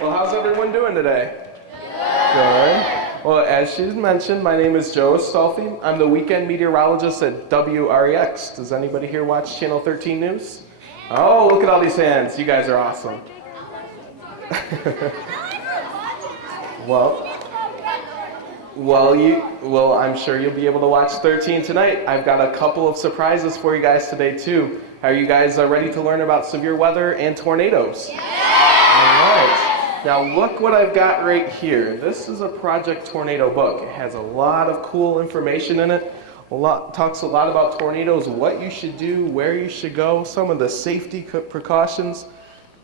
Well, how's everyone doing today? Good. Well, as she's mentioned, my name is Joe Stolfi. I'm the weekend meteorologist at WREX. Does anybody here watch Channel 13 News? Oh, look at all these hands. You guys are awesome. Well, I'm sure you'll be able to watch 13 tonight. I've got a couple of surprises for you guys today, too. Are you guys ready to learn about severe weather and tornadoes? Yeah! All right. Now look what I've got right here. This is a Project Tornado book. It has a lot of cool information in it. Talks a lot about tornadoes, what you should do, where you should go, some of the safety precautions.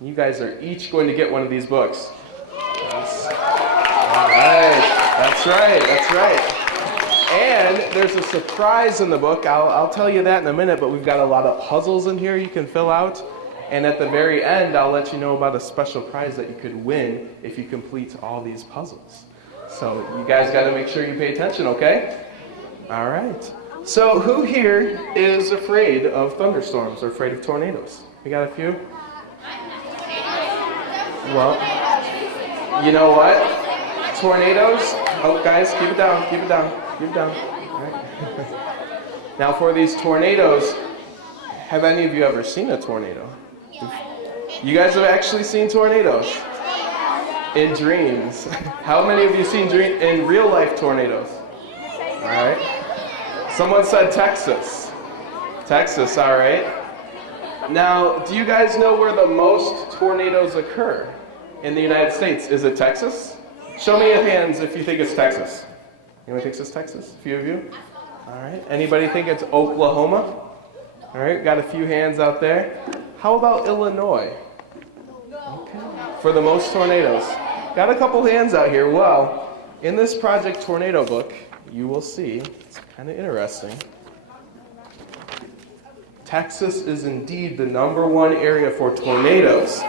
You guys are each going to get one of these books. Yes. All right. That's right. And there's a surprise in the book. I'll tell you that in a minute, but we've got a lot of puzzles in here you can fill out. And at the very end, I'll let you know about a special prize that you could win if you complete all these puzzles. So you guys got to make sure you pay attention, okay? All right. So who here is afraid of thunderstorms or afraid of tornadoes? We got a few? Well, you know what? Tornadoes. Oh, guys, keep it down. All right. Now, for these tornadoes, have any of you ever seen a tornado? You guys have actually seen tornadoes? In dreams. How many of you seen in real life tornadoes? All right. Someone said Texas. Texas, all right. Now, do you guys know where the most tornadoes occur in the United States? Is it Texas? Show me your hands if you think it's Texas. Anyone thinks it's Texas? A few of you? All right. Anybody think it's Oklahoma? All right, got a few hands out there. How about Illinois? Okay. For the most tornadoes. Got a couple hands out here. Well, in this Project Tornado book, you will see, it's kind of interesting. Texas is indeed the #1 area for tornadoes.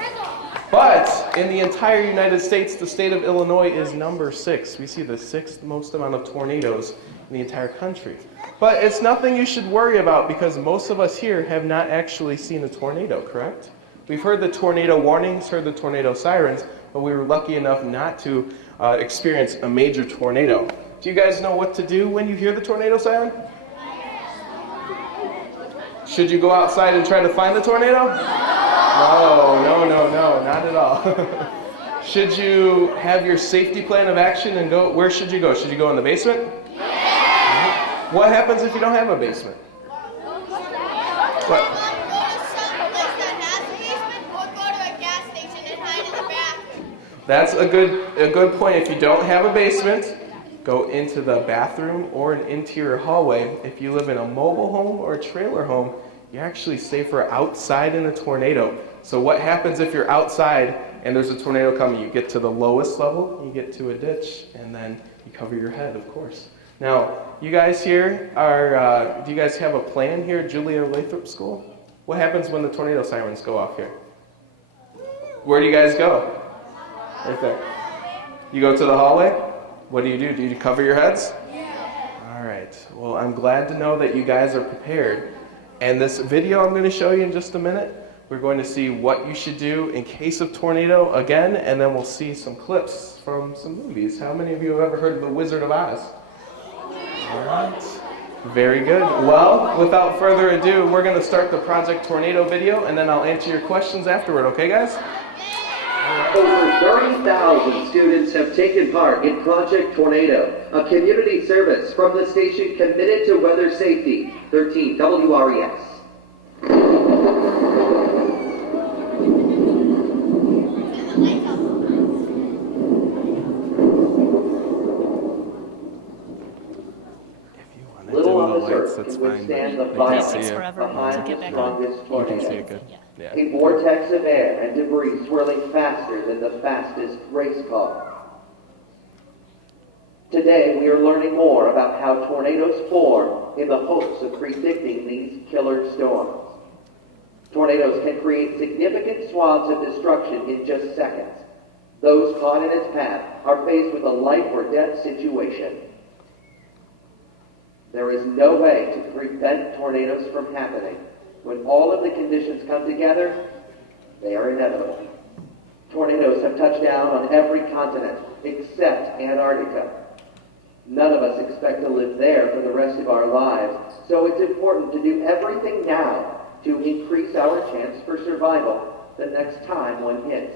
But in the entire United States, the state of Illinois is number 6. We see the 6th most amount of tornadoes in the entire country. But it's nothing you should worry about because most of us here have not actually seen a tornado, correct? We've heard the tornado warnings, heard the tornado sirens, but we were lucky enough not to experience a major tornado. Do you guys know what to do when you hear the tornado siren? Should you go outside and try to find the tornado? No, not at all. Should you have your safety plan of action and go? Where should you go? Should you go in the basement? Yeah. What happens if you don't have a basement? What? That's a good point. If you don't have a basement, go into the bathroom or an interior hallway. If you live in a mobile home or a trailer home, you're actually safer outside in a tornado. So what happens if you're outside and there's a tornado coming? You get to the lowest level, you get to a ditch, and then you cover your head, of course. Now, you guys here do you guys have a plan here at Lathrop School? What happens when the tornado sirens go off here? Where do you guys go? Right there. You go to the hallway? What do? Do you cover your heads? Yeah. All right. Well, I'm glad to know that you guys are prepared. And this video I'm going to show you in just a minute, we're going to see what you should do in case of tornado again, and then we'll see some clips from some movies. How many of you have ever heard of The Wizard of Oz? All right. Very good. Well, without further ado, we're going to start the Project Tornado video, and then I'll answer your questions afterward. Okay, guys? Over 30,000 students have taken part in Project Tornado, a community service from the station committed to weather safety. 13 WREX. Little on this earth can withstand the violence behind the strongest tornado. Yeah. A vortex of air and debris swirling faster than the fastest race car. Today we are learning more about how tornadoes form in the hopes of predicting these killer storms. Tornadoes can create significant swaths of destruction in just seconds. Those caught in its path are faced with a life or death situation. There is no way to prevent tornadoes from happening. When all of the conditions come together, they are inevitable. Tornadoes have touched down on every continent except Antarctica. None of us expect to live there for the rest of our lives, so it's important to do everything now to increase our chance for survival the next time one hits.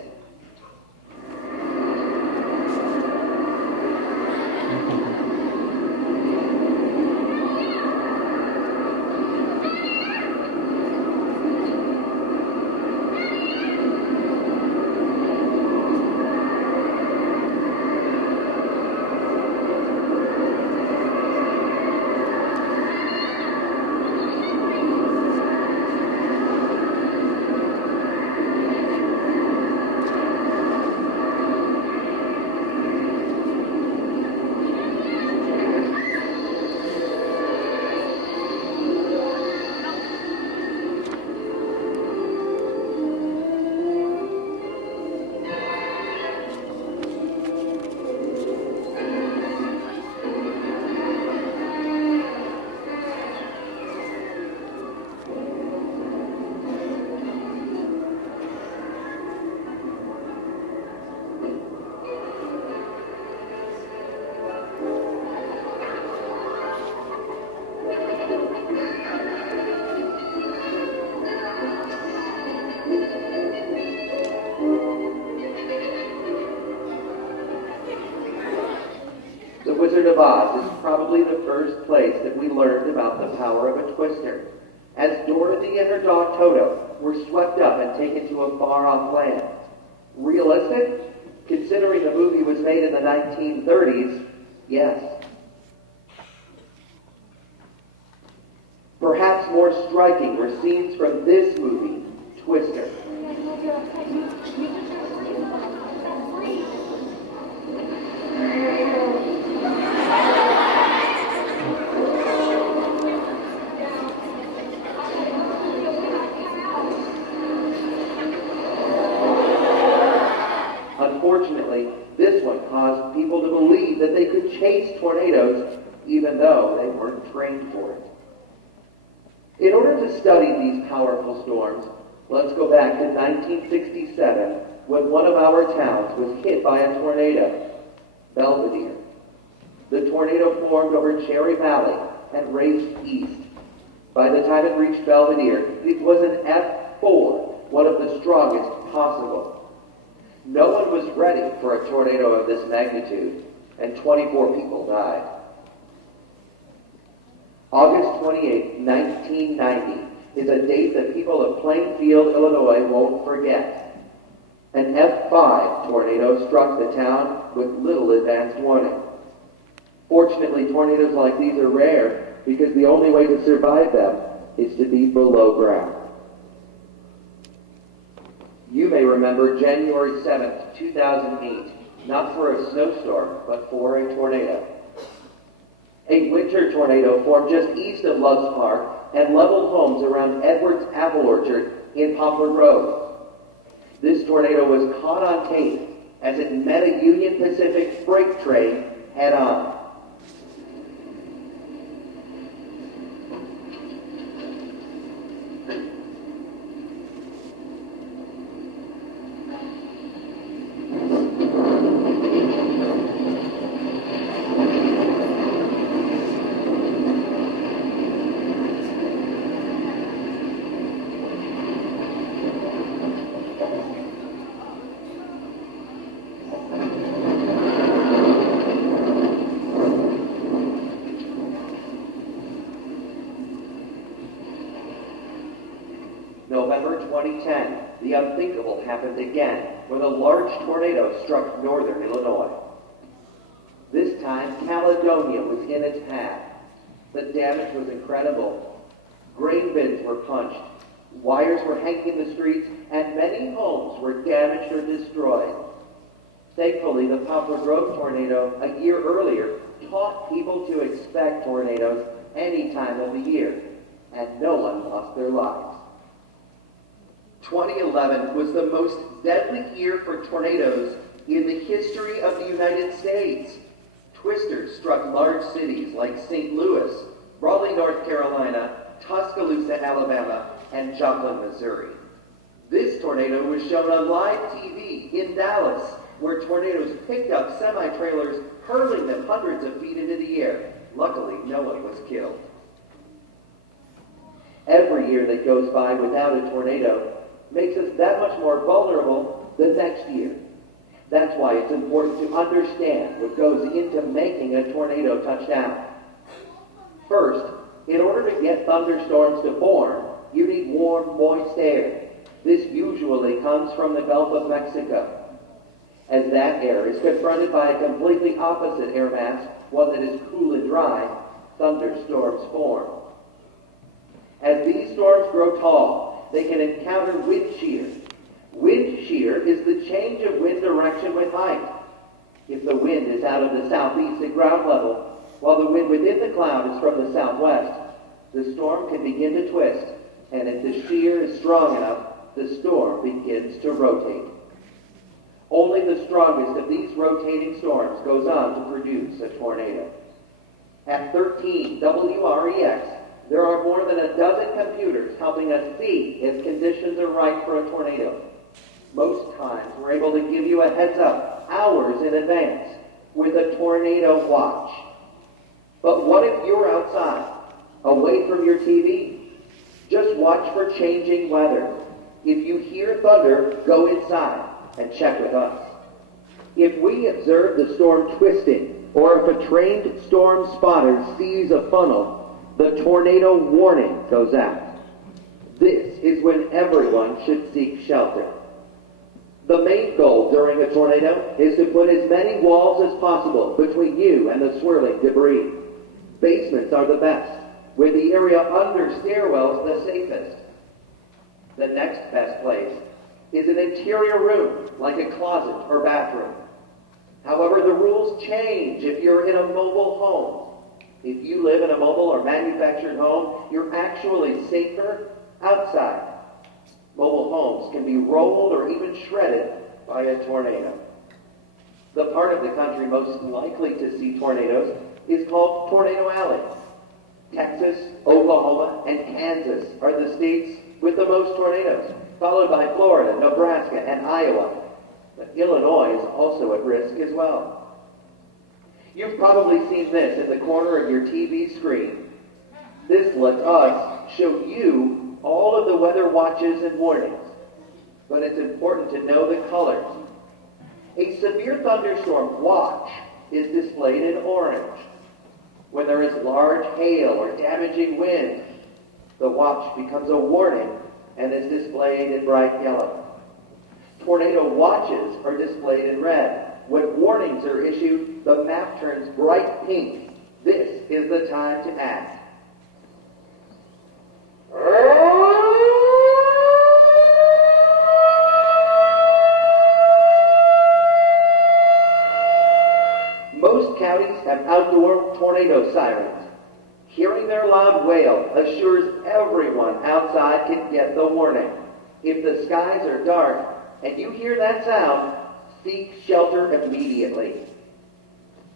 The Wizard of Oz is probably the first place that we learned about the power of a twister, as Dorothy and her dog Toto were swept up and taken to a far-off land. Realistic? Considering the movie was made in the 1930s, yes. Perhaps more striking were scenes from this movie, Twister. Unfortunately, this one caused people to believe that they could chase tornadoes even though they weren't trained for it. In order to study these powerful storms, let's go back to 1967 when one of our towns was hit by a tornado, Belvedere. The tornado formed over Cherry Valley and raced east. By the time it reached Belvedere, it was an F4, one of the strongest possible. No one was ready for a tornado of this magnitude, and 24 people died. August 28, 1990 is a date that people of Plainfield, Illinois won't forget. An F5 tornado struck the town with little advance warning. Fortunately, tornadoes like these are rare because the only way to survive them is to be below ground. You may remember January 7th, 2008, not for a snowstorm, but for a tornado. A winter tornado formed just east of Loves Park and leveled homes around Edwards Apple Orchard in Poplar Grove. This tornado was caught on tape as it met a Union Pacific freight train head-on. November 2010, the unthinkable happened again when a large tornado struck northern Illinois. This time, Caledonia was in its path. The damage was incredible. Grain bins were punched, wires were hanging in the streets, and many homes were damaged or destroyed. Thankfully, the Poplar Grove tornado a year earlier taught people to expect tornadoes any time of the year, and no one lost their lives. 2011 was the most deadly year for tornadoes in the history of the United States. Twisters struck large cities like St. Louis, Raleigh, North Carolina, Tuscaloosa, Alabama, and Joplin, Missouri. This tornado was shown on live TV in Dallas, where tornadoes picked up semi-trailers, hurling them hundreds of feet into the air. Luckily, no one was killed. Every year that goes by without a tornado makes us that much more vulnerable the next year. That's why it's important to understand what goes into making a tornado touch down. First, in order to get thunderstorms to form, you need warm, moist air. This usually comes from the Gulf of Mexico. As that air is confronted by a completely opposite air mass, one that is cool and dry, thunderstorms form. As these storms grow tall, they can encounter wind shear. Wind shear is the change of wind direction with height. If the wind is out of the southeast at ground level, while the wind within the cloud is from the southwest, the storm can begin to twist, and if the shear is strong enough, the storm begins to rotate. Only the strongest of these rotating storms goes on to produce a tornado. At 13 WREX, there are more than a dozen computers helping us see if conditions are right for a tornado. Most times, we're able to give you a heads up hours in advance with a tornado watch. But what if you're outside, away from your TV? Just watch for changing weather. If you hear thunder, go inside and check with us. If we observe the storm twisting, or if a trained storm spotter sees a funnel, the tornado warning goes out. This is when everyone should seek shelter. The main goal during a tornado is to put as many walls as possible between you and the swirling debris. Basements are the best, with the area under stairwells the safest. The next best place is an interior room, like a closet or bathroom. However, the rules change if you're in a mobile home. If you live in a mobile or manufactured home, you're actually safer outside. Mobile homes can be rolled or even shredded by a tornado. The part of the country most likely to see tornadoes is called Tornado Alley. Texas, Oklahoma, and Kansas are the states with the most tornadoes, followed by Florida, Nebraska, and Iowa. But Illinois is also at risk as well. You've probably seen this in the corner of your TV screen. This lets us show you all of the weather watches and warnings. But it's important to know the colors. A severe thunderstorm watch is displayed in orange. When there is large hail or damaging wind, the watch becomes a warning and is displayed in bright yellow. Tornado watches are displayed in red. When warnings are issued, the map turns bright pink. This is the time to act. Most counties have outdoor tornado sirens. Hearing their loud wail assures everyone outside can get the warning. If the skies are dark and you hear that sound, seek shelter immediately.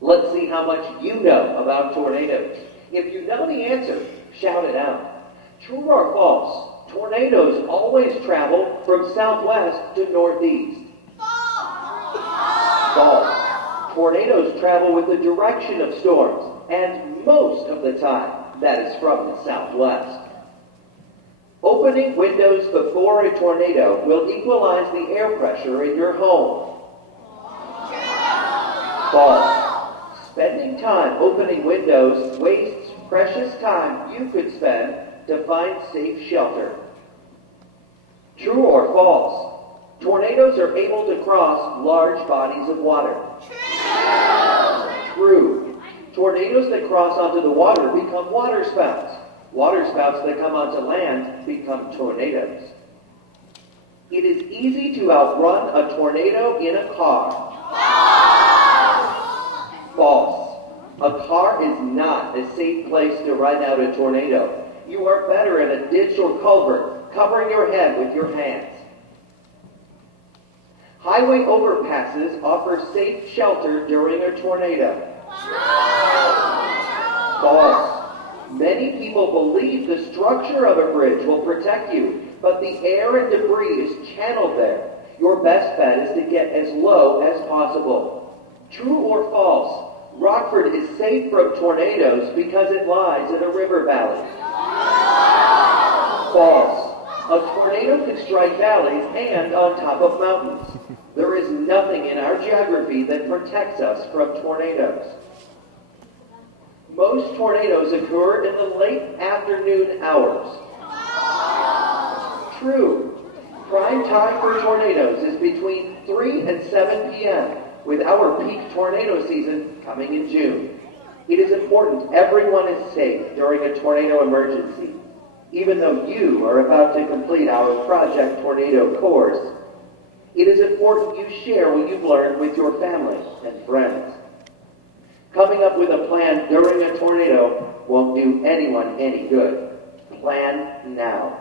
Let's see how much you know about tornadoes. If you know the answer, shout it out. True or false? Tornadoes always travel from southwest to northeast. False. Tornadoes travel with the direction of storms, and most of the time, that is from the southwest. Opening windows before a tornado will equalize the air pressure in your home. False. Spending time opening windows wastes precious time you could spend to find safe shelter. True or false? Tornadoes are able to cross large bodies of water. True. Tornadoes that cross onto the water become waterspouts. Waterspouts that come onto land become tornadoes. It is easy to outrun a tornado in a car. False. A car is not a safe place to ride out a tornado. You are better in a ditch or culvert, covering your head with your hands. Highway overpasses offer safe shelter during a tornado. False. Many people believe the structure of a bridge will protect you, but the air and debris is channeled there. Your best bet is to get as low as possible. True or false? Rockford is safe from tornadoes because it lies in a river valley. False. A tornado can strike valleys and on top of mountains. There is nothing in our geography that protects us from tornadoes. Most tornadoes occur in the late afternoon hours. True. Prime time for tornadoes is between 3 and 7 p.m., with our peak tornado season coming in June. It is important everyone is safe during a tornado emergency. Even though you are about to complete our Project Tornado course, it is important you share what you've learned with your family and friends. Coming up with a plan during a tornado won't do anyone any good. Plan now.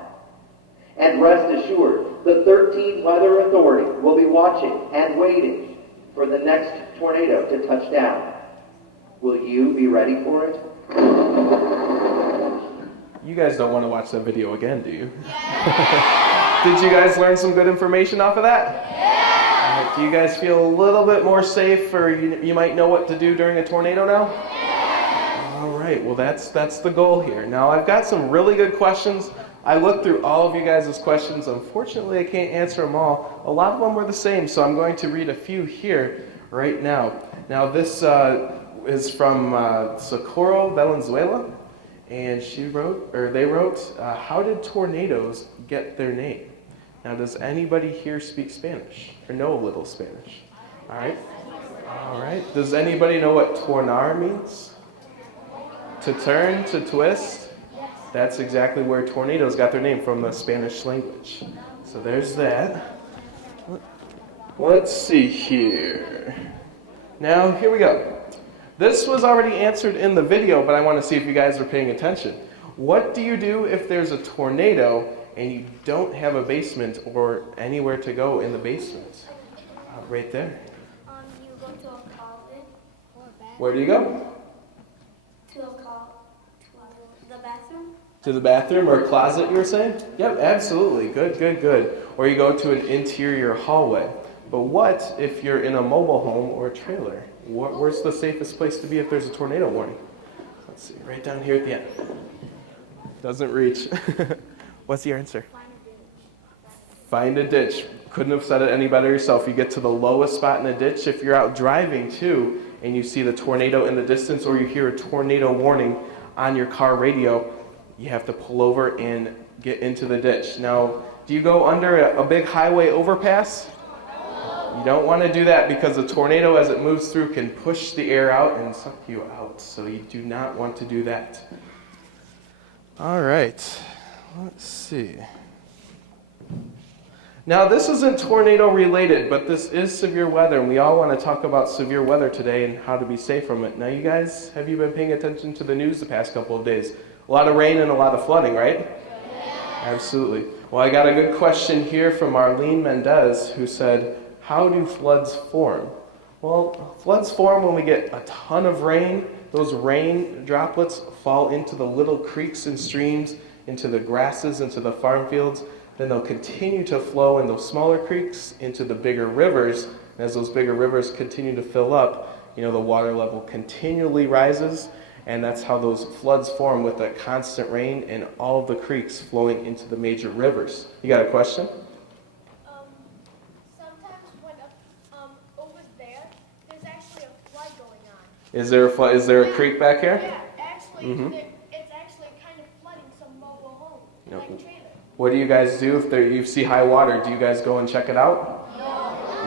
And rest assured, the 13th Weather Authority will be watching and waiting for the next tornado to touch down. Will you be ready for it? You guys don't want to watch that video again, do you? Did you guys learn some good information off of that? Do you guys feel a little bit more safe, or you might know what to do during a tornado now? All right, well that's the goal here. Now I've got some really good questions. I looked through all of you guys' questions. Unfortunately, I can't answer them all. A lot of them were the same, so I'm going to read a few here right now. Now this is from Socorro, Valenzuela, and they wrote, how did tornadoes get their name? Now, does anybody here speak Spanish or know a little Spanish? All right. All right. Does anybody know what tornar means? To turn, to twist. That's exactly where tornadoes got their name, from the Spanish language. So there's that. Let's see here. Now, here we go. This was already answered in the video, but I want to see if you guys are paying attention. What do you do if there's a tornado and you don't have a basement or anywhere to go in the basement? Right there. You go to a closet or a bathroom. Where do you go? To the bathroom. To the bathroom or closet, you were saying? Yep, absolutely. Good. Or you go to an interior hallway. But what if you're in a mobile home or a trailer? Where's the safest place to be if there's a tornado warning? Let's see, right down here at the end. Doesn't reach. What's your answer? Find a ditch. Couldn't have said it any better yourself. You get to the lowest spot in the ditch. If you're out driving too and you see the tornado in the distance, or you hear a tornado warning on your car radio, you have to pull over and get into the ditch. Now, do you go under a big highway overpass? You don't want to do that, because the tornado, as it moves through, can push the air out and suck you out. So you do not want to do that. All right. Let's see. Now, this isn't tornado related, but this is severe weather, and we all want to talk about severe weather today and how to be safe from it. Now, you guys, have you been paying attention to the news the past couple of days? A lot of rain and a lot of flooding, right? Yeah. Absolutely. Well, I got a good question here from Arlene Mendez, who said, how do floods form? Well, floods form when we get a ton of rain. Those rain droplets fall into the little creeks and streams, into the grasses, into the farm fields. Then they'll continue to flow in those smaller creeks into the bigger rivers. And as those bigger rivers continue to fill up, the water level continually rises. And that's how those floods form, with that constant rain and all of the creeks flowing into the major rivers. You got a question? Sometimes when over there's actually a flood going on. Is there a flood? Is there a creek back here? Yeah, actually, it's actually kind of flooding some mobile homes, like trailers. What do you guys do if you see high water? Do you guys go and check it out?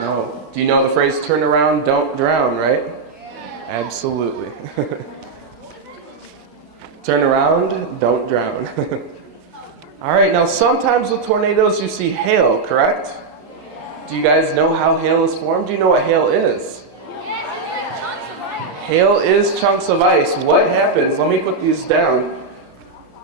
No. Do you know the phrase, turn around, don't drown, right? Yeah. Absolutely. Turn around, don't drown. All right, now sometimes with tornadoes you see hail, correct? Do you guys know how hail is formed? Do you know what hail is? Hail is chunks of ice. What happens? Let me put these down.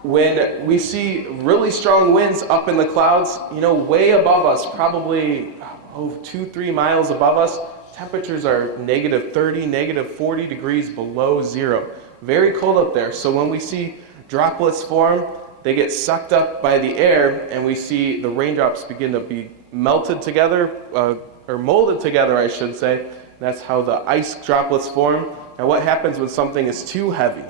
When we see really strong winds up in the clouds, way above us, probably 2-3 miles above us, temperatures are -30, -40 degrees below zero. Very cold up there. So when we see droplets form, they get sucked up by the air, and we see the raindrops begin to be melted together, or molded together, I should say. That's how the ice droplets form. Now what happens when something is too heavy?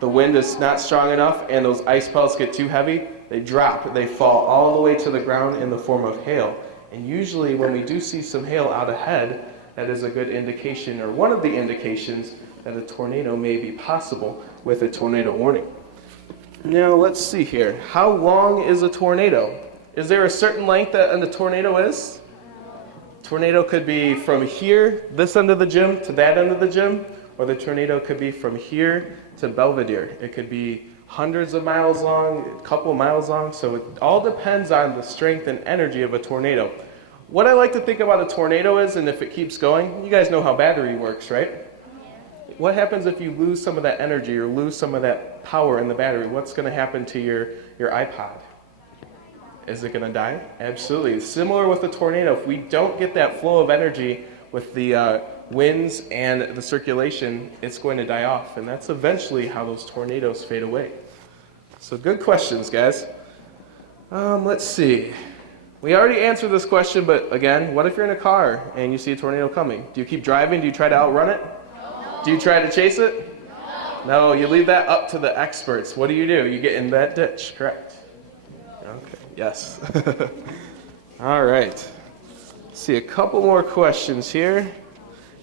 The wind is not strong enough and those ice pellets get too heavy, they drop. They fall all the way to the ground in the form of hail. And usually when we do see some hail out ahead, that is a good indication, or one of the indications, that a tornado may be possible with a tornado warning. Now let's see here. How long is a tornado? Is there a certain length that a tornado is? Tornado could be from here, this end of the gym, to that end of the gym, or the tornado could be from here to Belvedere. It could be hundreds of miles long, a couple miles long, so it all depends on the strength and energy of a tornado. What I like to think about a tornado is, and if it keeps going, you guys know how battery works, right? What happens if you lose some of that energy or lose some of that power in the battery? What's going to happen to your iPod? Is it going to die? Absolutely. Similar with the tornado, if we don't get that flow of energy with the winds and the circulation, it's going to die off. And that's eventually how those tornadoes fade away. So good questions, guys. Let's see. We already answered this question, but again, what if you're in a car and you see a tornado coming? Do you keep driving? Do you try to outrun it? No. Do you try to chase it? No, you leave that up to the experts. What do? You get in that ditch, correct? Okay, yes. All right. Let's see a couple more questions here.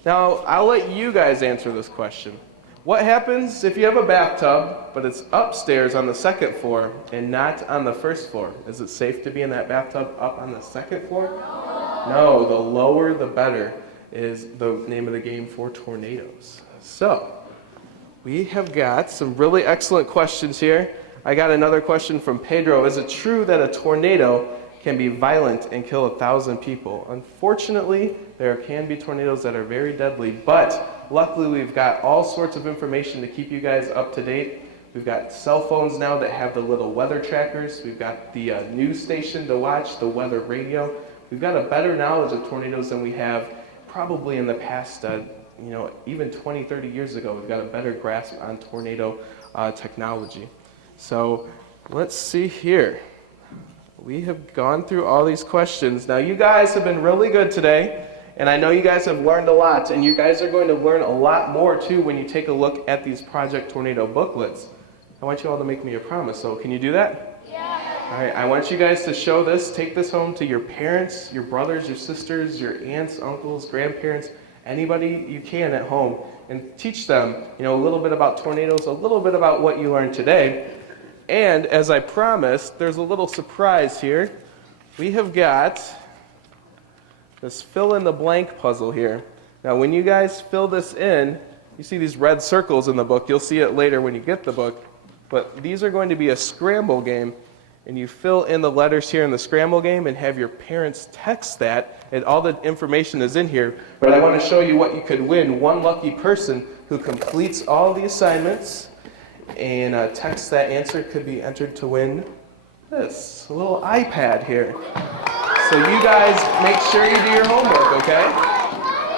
Now, I'll let you guys answer this question. What happens if you have a bathtub, but it's upstairs on the second floor and not on the first floor? Is it safe to be in that bathtub up on the second floor? No, the lower the better is the name of the game for tornadoes. So, we have got some really excellent questions here. I got another question from Pedro. Is it true that a tornado can be violent and kill 1,000 people? Unfortunately, there can be tornadoes that are very deadly, but luckily we've got all sorts of information to keep you guys up to date. We've got cell phones now that have the little weather trackers. We've got the news station to watch, the weather radio. We've got a better knowledge of tornadoes than we have probably in the past, even 20, 30 years ago. We've got a better grasp on tornado technology. So let's see here. We have gone through all these questions. Now you guys have been really good today, and I know you guys have learned a lot, and you guys are going to learn a lot more too when you take a look at these Project Tornado booklets. I want you all to make me a promise, so can you do that? Yeah. All right, I want you guys to show this, take this home to your parents, your brothers, your sisters, your aunts, uncles, grandparents, anybody you can at home, and teach them, a little bit about tornadoes, a little bit about what you learned today. And as I promised, there's a little surprise here. We have got this fill-in-the-blank puzzle here. Now, when you guys fill this in, you see these red circles in the book. You'll see it later when you get the book. But these are going to be a scramble game, and you fill in the letters here in the scramble game and have your parents text that, and all the information is in here. But I want to show you what you could win. One lucky person who completes all the assignments and text that answer could be entered to win this, a little iPad here. So you guys make sure you do your homework, okay?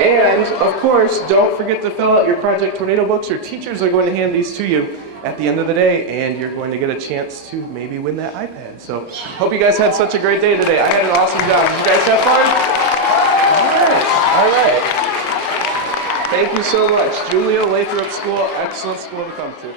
And, of course, don't forget to fill out your Project Tornado books. Your teachers are going to hand these to you at the end of the day, and you're going to get a chance to maybe win that iPad. So hope you guys had such a great day today. I had an awesome job. Did you guys have fun? All right. Thank you so much. Julia, Lathrop School, excellent school to come to.